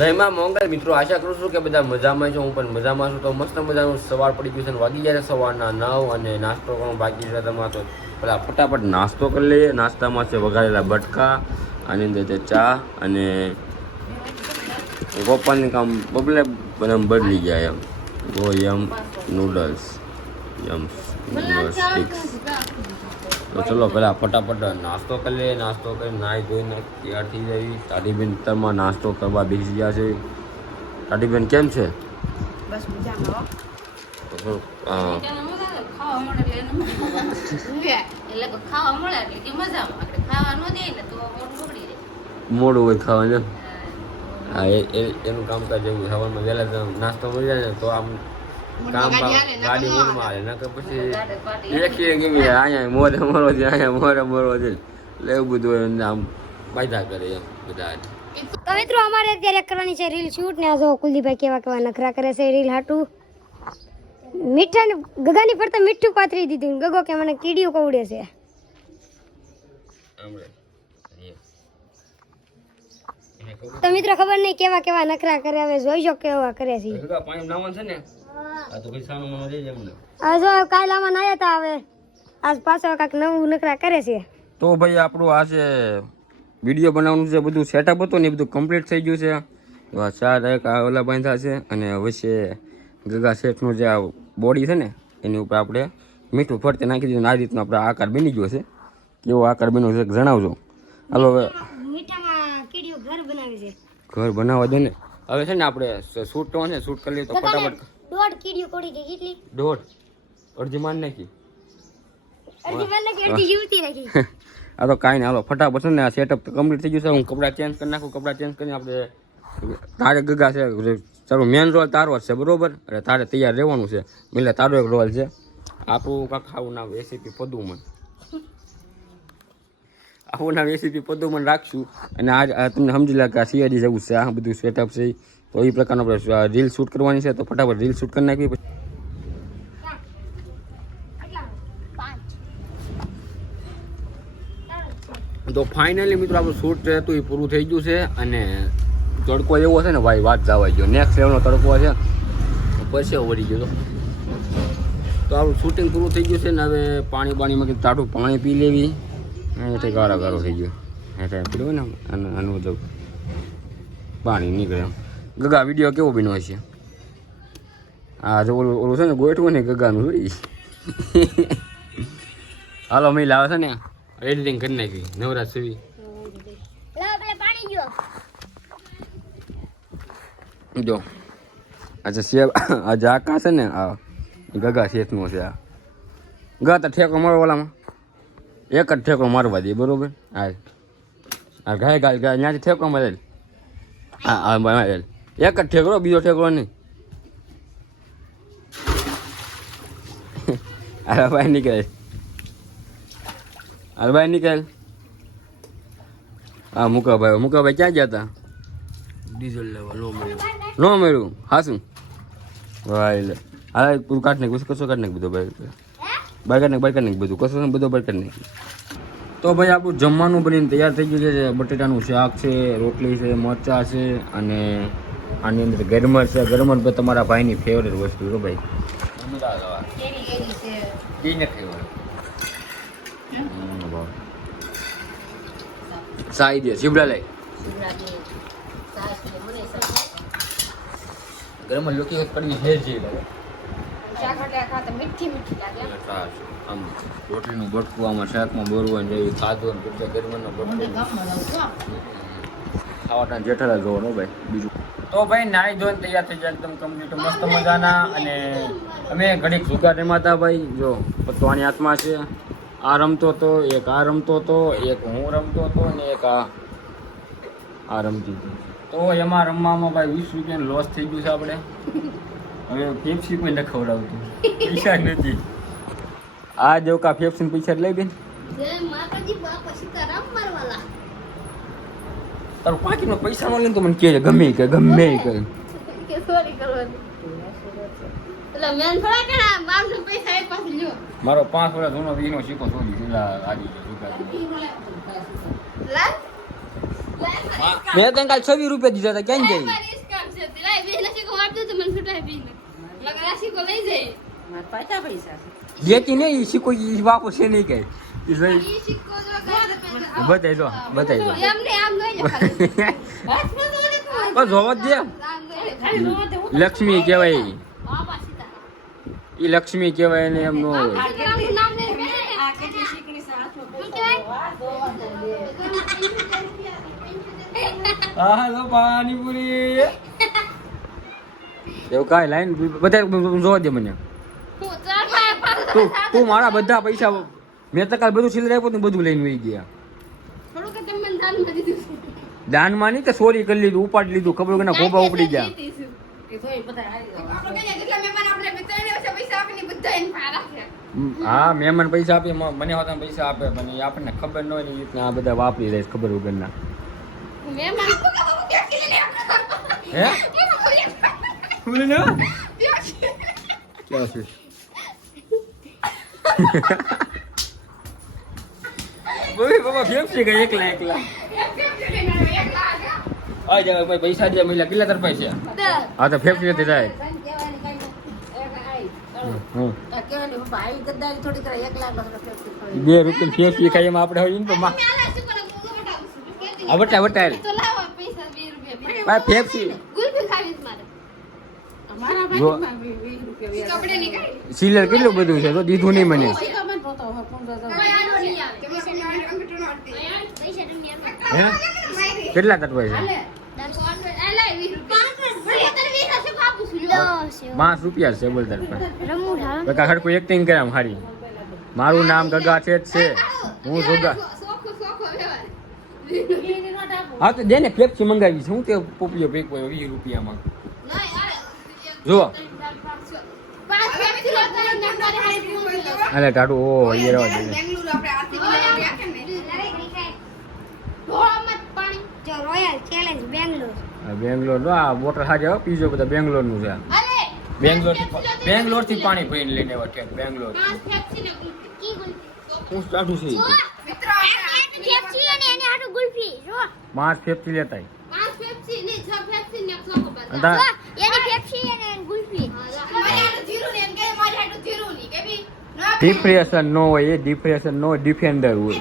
જયમાં મોંગલ મિત્રો, આશા કરું છું કે બધા મજામાં છો. હું પણ મજામાં છું. તો મસ્ત મજાનું સવાર પડી ગયું છે, વાગી ગયા છે સવારના 9 અને નાસ્તો કરવાનો બાકી છે તમારે. તો પેલા ફટાફટ નાસ્તો કરી લઈએ. નાસ્તામાં છે વઘારેલા બટકા, આની અંદર છે ચા અને ગોપાલની કામ બબલે બદલી ગયા એમ. Yama noodles, Yama sticks. તો ચલો પેલા ફટાફટ નાસ્તો કરી લઈએ. નાસ્તો કરી નાહી ધોઈને તૈયાર થઈ જાય. તાડીબેન તરમાં નાસ્તો કરવા બેસી ગયા છે. તાડીબેન કેમ છે? બસ મજામાં. મોડું હોય ખાવાનું. હા, એનું કામકાજ એવું. સવારમાં વહેલા નાસ્તો મળી જાય ને તો આમ કામ ગાડી મૂડમાં આવે. નકર પછી એકીએ કેવી અહીંયા મોરે મરો છે, અહીંયા મોરે મરો છે એટલે એવું બધું આમ ફાયદા કરે એમ બધા. તો મિત્રો અમારે અત્યારે કરવાની છે રીલ શૂટ ને. આ જો કુલદીપભાઈ કેવા કેવા નખરા કરે છે રીલ હાટું. મીઠા ને ગગાની પડતા મીઠું પાથરી દીધું. ગગો કે મને કીડીઓ કવડે છે. તો મિત્રો ખબર નહીં કેવા કેવા નખરા કરે, હવે જોઈજો કેવા કરે છે. પાણી નાવાનું છે ને આ તો પછી સાનું દે જમને. આ જો કાલ આમાં નાયા તા, હવે આજ પાછો કાક નવું નખરા કરે છે. તો ભાઈ આપણું આ છે વિડીયો બનાવવાનું છે, બધું સેટઅપ હતું ને એ બધું કમ્પ્લીટ થઈ ગયું છે. તો આ ચાર એક ઓલા બાંધા છે અને વચ્ચે ગગા શેઠનું જે આ બોડી છે ને એની ઉપર આપણે મીઠું ફરતે નાખી દીધું. આ રીતનો આપણે આકાર બની ગયો છે. કેવો આકાર બન્યો છે જણાવજો. હાલો હવે મીઠામાં કીડીઓ ઘર બનાવે છે. ઘર બનાવવા દો ને. હવે છે ને આપણે શૂટ તો ને શૂટ કરી લઈએ તો ફટાફટ. દોઢ કીડીઓ કોડી ગઈ. કેટલી? દોઢ. અડધી માન નાખી. અડધી માન નાખી, અડધી જીવતી રાખી. આ તો કાંઈ નહીં. હાલો ફટાફટ છે ને આ સેટઅપ તો કમ્પ્લીટ થઈ ગયું છે. હું કપડાં ચેન્જ કરી નાખું. કપડાં ચેન્જ કરીને આપણે તારે ગગા છે ચાલો મેન રોલ તારો જ છે બરોબર. એટલે તારે તૈયાર રહેવાનું છે. એટલે તારો એક રોલ છે. આપણું કાંક આવું નામ રેસીપી પદુમન. આવું નામ રેસીપી પદુમન રાખશું. અને આજ તમને સમજી લે કે આ સીઆઈડી જેવું છે. આ બધું સેટઅપ છે. તો એ પ્રકારનો આપણે રીલ શૂટ કરવાની છે. તો ફટાફટ રીલ શૂટ કરી નાખવી. તો ફાઇનલી મિત્રો આપણું શૂટ હતું એ પૂરું થઈ ગયું છે. અને તડકો એવો છે ને ભાઈ વાત જવા ગયો. નેક્સ્ટ લેવલનો તડકો છે. પછી વળી ગયો તો આપણું શૂટિંગ પૂરું થઈ ગયું છે ને. હવે પાણીમાં તાટું પાણી પી લેવી. એટલે ગારો થઈ ગયો. એટલે પીડું ને આનું બધું પાણી નીકળે. ગગા વિડીયો કેવો બન્યો છે? હા જો ઓલું છે ને ગોઠવું ને ગગાનું જોઈ. હાલો મેં લાવે છે ને એડિટિંગ કરી નાખી. નવરાજ સુવી જો અચ્છા શેર આજે આકાશ છે ને આ ગગા શેઠનો છે. આ ગા તો ઠેકો મારો ઓલામાં એક જ ઠેકો મારવા દે બરોબર. હા ગાય ત્યાંથી ઠેકો મારેલ. હા મારેલ એક જ ઠેકરો, બીજો ઠેકરો નહીં. અરે ભાઈ નીકળે. અરે ભાઈ નીકળ. હા મુકાભાઈ ક્યાં ગયા હતા? ડીઝલ લેવા નો મળ્યું. હા શું ભાઈ લે હા તું કાઢ નાખ. કશો કાઢ નાખ બધો બાર કાઢ નાખ બધું કશો બધો બાર કાઢ નાખ. તો ભાઈ આપણું જમવાનું બનીને તૈયાર થઈ ગયું છે. બટેટાનું શાક છે, રોટલી છે, મરચાં છે અને આની અંદર ગરમર છે. ગરમર તમારા ભાઈની ફેવરેટ વસ્તુ છે ભાઈ. સાઈ દે શિબડા લઈ ગરમર લોકી પડી છે જે આમ રોટલીનું બટકું આમાં શાકમાં બોરવું ને એવી ખાધું ને ગરમરનો બટકું ખાવાના જેઠાલા જોવાનો ભાઈ. બીજું તો ભાઈ નાહી ધોઈને તૈયાર થઈ જાય એકદમ કમ્પ્લીટ મસ્ત મજાના. અને અમે ઘડીક જુગાર રમાતા ભાઈ. જો પતવાની હાથમાં છે. આ રમતો હતો, એક આ રમતો હતો, એક હું રમતો હતો અને એક આ રમતી હતી. તો એમાં રમવામાં ભાઈ 20 રૂપિયાનો લોસ થઈ ગયું છે આપણે. હવે પેપ્સી કોઈ ન ખવડાવતું, પૈસા નથી. આ જેવું કા પેપ્સીને પૈસા લઈ બેન તારું પાકીનો પૈસા ન લે તો મને કહે ગમે કે ગમે કે મારો 5 વર્ષ જૂનો વીનો શીખો છોડી મેં તને કાલ 26 રૂપિયા દીધા હતા ક્યાં જઈ દેતી નહીં શીખો ઈ બાપુ છે નહીં કઈ બતાવી દો બસ જોવો જ દે લક્ષ્મી કહેવાય ઈ લક્ષ્મી કહેવાય એને એમ ન હોય હાલો પાણીપુરી એવું કાંઈ લાઈન બધા જોવા દે મને તું મારા બધા પૈસા મેં તો કાલ બધું સિલર આપ્યું ને બધું લઈને વહી ગયા દાનમાં નહીં કે ચોરી કરી લીધું ઉપાડી લીધું ખબર કે ના ગોબા ઉપડી ગયા હા મહેમાન પૈસા આપે મને હોતા પૈસા આપે પણ એ આપણને ખબર ન હોય ને એ રીતના આ બધા વાપરી જાય ખબર વગરના હે બોલે ને ક્યાં છે બોલે બાબા ફેફસી ગઈ એકલા આ જાય ભાઈ પૈસા દે મહિલા કેટલા તરફાઈ છે હા તો ફેફસી જતી જાય ₹2 ફેફસી ખાઈ એમાં આપણે હોય ને તો વટા ભાઈ ફેફસી સિલર કેટલું બધું છે તો દીધું નહીં મને હે કેટલા તરફાઈ છે ₹5 છે બોલ તરફા હરખું એક્ટિંગ કરે આમ હારી મારું નામ ગગા છે જ છે હું જોગા હા તો દે ને ફેફસી મંગાવી છે હું તે પોપિયો પેક ₹20 જો અરે કાઢું ઓ એ રહેવા દે બેંગ્લોર નો આ મોટર હાજર પીજો બધા બેંગ્લોર નું છે બેંગ્લોર થી પાણી ભરીને લઈને આવ્યા છે બેંગ્લોર હું કાઢું છે 5 ફેફસી લેતા ડિપ્રેશન નો હોય એ ડિપ્રેશન નો ડિફેન્ડર હોય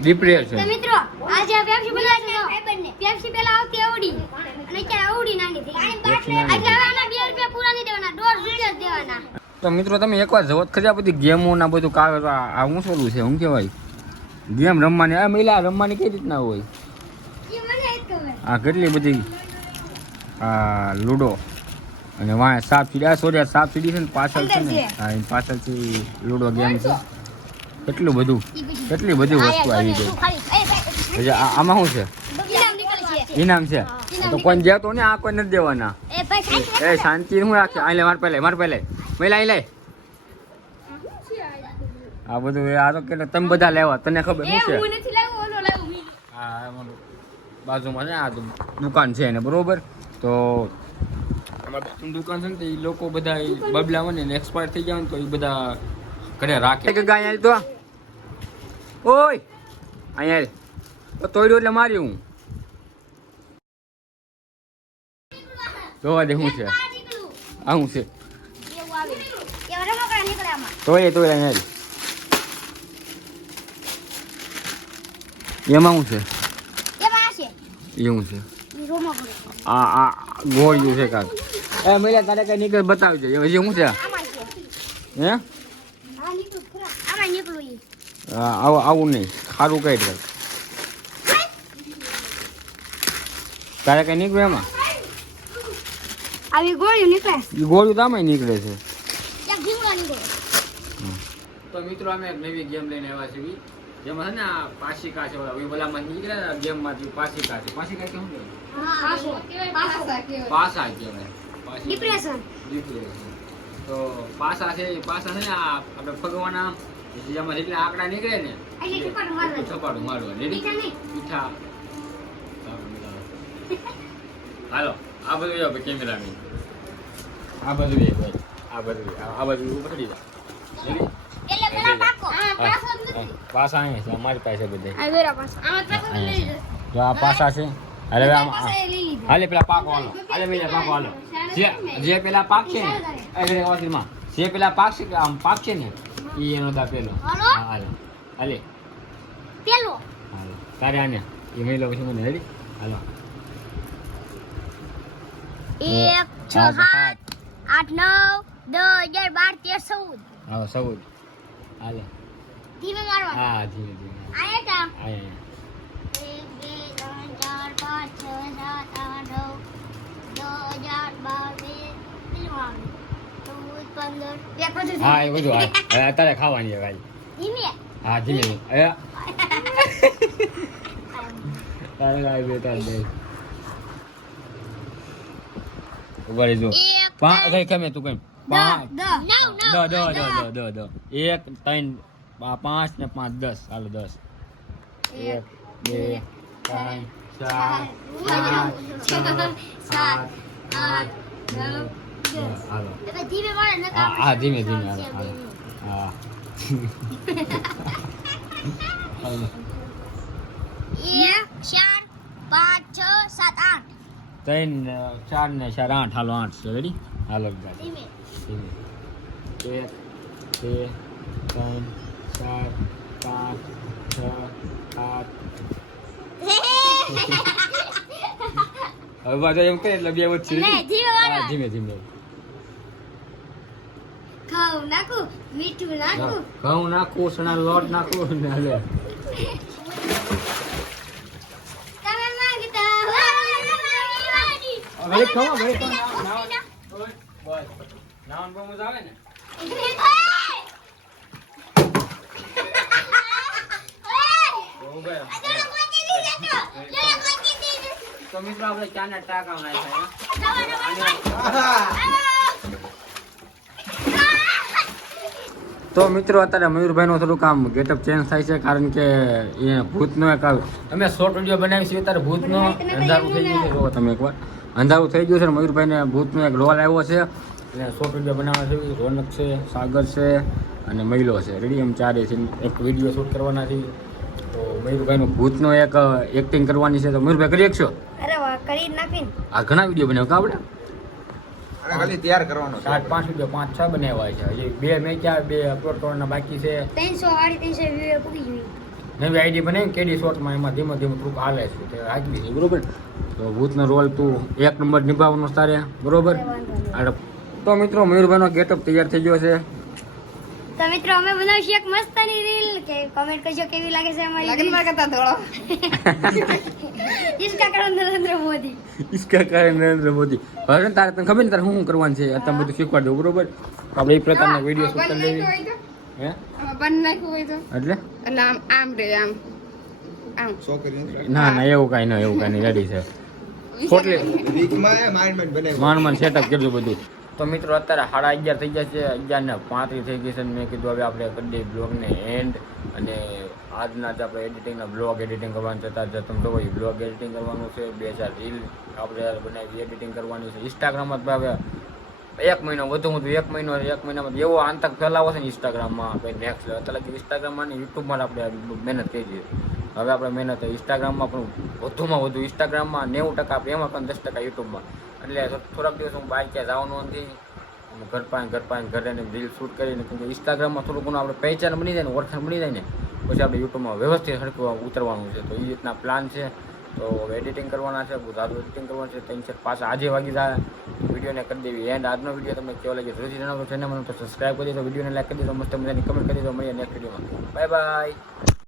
ડિપ્રેશન મિત્રો આજે પેપ્સી બનાવી છે પેપ્સી પેલા આવતી આવડી અને અત્યારે આવડી નાની થઈ એટલે હવે આના ₹2 પૂરા નહીં દેવાના ₹1.5 દેવાના તો મિત્રો તમે એકવાર જવત ખરી આ બધી ગેમો ના બધું કાવે તો આ હું સોલું છે હું કહેવાય ગેમ રમવાની આ મહિલા રમવાની કઈ રીતના હોય આ કેટલી બધી આ લૂડો અને વાય સાપ સીડી સાપ સીડી છે ને પાછળ છે ને હા એ પાછળથી લૂડો ગેમ છે કેટલી બધી વસ્તુ આવી ગઈ પછી આમાં શું છે ઇનામ છે તો કોઈ જેતો ને આ કોઈ નથી દેવાના એ શાંતિ હું રાખે આ લે માર પહેલે મહિલા લે આ બધું આ તો કે તમે બધા લેવા તને ખબર શું છે હા બાજુમાં છે આ દુકાન છે ને બરોબર તો અમારી દુકાન છે ને તો એ લોકો બધા બબલા હોય ને એક્સપાયર થઈ જાય ને તો એ બધા ઘરે રાખે કે ગાય તો ઓય અહીંયા તોડ્યું એટલે મારી હું જોવા દે શું છે આ શું છે તોય અહીંયા એમાં શું છે એવું છે આ ગોળ્યું છે કાક એ મહિલા તારે કઈ નીકળ બતાવજો હજી શું છે હે આવું નહીં સારું કઈ દે તારે કઈ નીકળે એમાં આવી ગોળ્યું નીકળે એ ગોળ્યું તો આમાં નીકળે છે તો મિત્રો અમે એક નવી ગેમ લઈને આવ્યા છીએ જેમાં છે ને આ પાશિકા છે ઓલામાં નીકળે ગેમમાંથી પાશિકા છે શું પાસા કહેવાય ડિપ્રેશન તો પાસા છે ને આ આપણે ફગવાના જેમાં જેટલા આંકડા નીકળે ને છપાડું મારવાનું પીઠા હાલો આ બધું ભાઈ કેમેરામેન આ બધું ભાઈ આ બધું પકડી જાય પાસા અહીંયા છે અમારી પાસે બધે આ વેરા પાછા જો આ પાસા છે હાલે હવે આમ હાલે પેલા પાકો હાલો હાલે મેલા પાકો હાલો જે પેલા પાક છે ને એ વાસીમાં જે પેલા પાક છે કે આમ પાક છે ને ઈ એનો દા પેલો હા હાલે હાલે પેલો હાલો તારે આને એ મેલો પછી મને રેડી હાલો 1 6 7 8 9 10 11 12 13 14 હાલો સૌદ હાલે ધીમે મારવા હા ધીમે ધીમે આયા કા આયા 1 2 3 4 5 6 7 8 9 10 11 12 13 હા એ બધું હા હવે અત્યારે ખાવાની છે ભાઈ ધીમે હા ધીમે ધીમે તારે ગાય બે તાર દે ઉભા રહેજો પાંચ કઈ કેમે તું કઈ પાંચ દ 1 3 5 ને 5 10 હાલો 10 1 2 3 4 5 6 હાલો ધીમે મારે ન હા ધીમે ધીમે હાલો હા 1 4 5 6 7 8 3 4 ને 4 8 હાલો 8 છે રેડી હાલો ગાડી ધીમે 1 2 3 4 5 6 8 હવે બાજુ એમ કરે એટલે બે વચ્ચે નહીં, ધીમે વાળો. હા, ધીમે ધીમે ખાવ નાખું મીઠું નાખું ઘઉં નાખું સણા લોટ નાખું ને હાલે તમે માંગતા હોય હવે ખાવા ભાઈ તો નાવાનું બહુ મજા આવે ને બહુ ભાઈ તો મિત્રો આપણે ચાના ટાકા તો મિત્રો અત્યારે મયુરભાઈ નું થોડું કામ ગેટઅપ ચેન્જ થાય છે કારણ કે એ ભૂતનો એક અમે શોર્ટ વિડીયો બનાવી છીએ અત્યારે ભૂતનો અંધારું થઈ ગયું છે જો તમે એકવાર અંધારું થઈ ગયું છે મયુરભાઈને ભૂતનો એક રોલ આવ્યો છે અને શોર્ટ વિડીયો બનાવવા છે રોનક છે સાગર છે અને મહિલો છે રેડી એમ ચારે છે એક વિડીયો શૂટ કરવાના છે તો મયુરભાઈનું ભૂતનો એક એક્ટિંગ કરવાની છે તો મયુરભાઈ કરી શકશો અરે વાહ કરી નાખીને આ ઘણા વિડીયો બનાવ્યો કા આપણે ખાલી તૈયાર કરવાનો છે. 4-5 વિડીયો 5-6 બનાવ્યા છે હજી 2 મેં ક્યાં 2 અપલોડ કરવાના બાકી છે 300 વ્યૂ પૂરી જોઈ નવી આઈડી બનાવી કેડી શોર્ટમાં એમાં ધીમે ધીમે થોડુંક હાલે છે તે આગળ છે બરોબર તો ભૂતનો રોલ તું 1 નંબર નિભાવવાનો તારે બરોબર અને તો મિત્રો મયુરભાઈનો ગેટઅપ તૈયાર થઈ ગયો છે તો મિત્રો અમે બનાવીશું એક મસ્તની રીલ કે કમેન્ટ કરજો કેવી લાગે છે અમારી લગનમાં કરતા થોડો ઇસકા કરો નરેન્દ્ર મોદી ઈસકા કરે નરેન્દ્ર મોદી હવે તારે તને ખબર ને તારે શું કરવાનું છે અત્યારે બધું શીખવાડ દઉં બરોબર આપણે એ પ્રકારના વિડીયો શૂટ કરી લેવી હે બંધ નાખ્યું હોય તો એટલે એટલે આમ આમ રે આમ આમ છોકરી ના ના એવું કાંઈ નહીં એવું કાંઈ નહીં રેડી છે ખોટલી વીકમાં માઇન્ડ બનાવ્યું. માંડ સેટઅપ કર્યું બધું તો મિત્રો અત્યારે 11:30 થઈ ગયા છે 11:35 થઈ ગઈ છે અને મેં કીધું હવે આપણે કરી દઈએ બ્લોગને એન્ડ અને આજના જ આપણે એડિટિંગના બ્લોગ એડિટિંગ કરવાનું છે ત્યાં તમે તો હોય બ્લોગ એડિટિંગ કરવાનું છે 2-4 રીલ આપણે બનાવી એડિટિંગ કરવાની છે ઇન્સ્ટાગ્રામમાં તો હવે 1 મહિનો વધુ 1 મહિનામાં એવો આંતક ફેલાવો છે ને ઇન્સ્ટાગ્રામમાં આપણે નેક્સ્ટ અત્યારે ઇન્સ્ટાગ્રામમાં અને યુટ્યુબમાં આપણે મહેનત કરી છે હવે આપણે મહેનત ઇન્સ્ટાગ્રામમાં પણ વધુમાં વધુ ઇન્સ્ટાગ્રામમાં 90% આપણે એમાં પણ 10% યુટ્યુબમાં એટલે થોડાક દિવસ હું બહાર ક્યાં જવાનું નથી ઘર પાસે ઘરે રીલ શૂટ કરીને કેમ કે ઇન્સ્ટાગ્રામમાં થોડું ઘણું આપણે પહેચાન બની જાય ને ઓળખાણ બની જાય ને પછી આપણે યુટ્યુબમાં વ્યવસ્થિત હરખું ઉતરવાનું છે તો એ રીતના પ્લાન છે તો એડિટિંગ કરવાના છે બહુ સારું એડિટિંગ કરવાનું છે 3 પાછા આજે વાગી જાય વિડીયોને કરી દેવી એન્ડ આજનો વિડીયો તમને કેવો લાગે જરૂરથી જણાવો ચેનલમાં તો સબસ્ક્રાઈબ કરી દો વિડીયોને લાઈક કરી દો મસ્ત મજાની કમેન્ટ કરી દો મળીએ નેક્સ્ટ વિડીયોમાં બાય બાય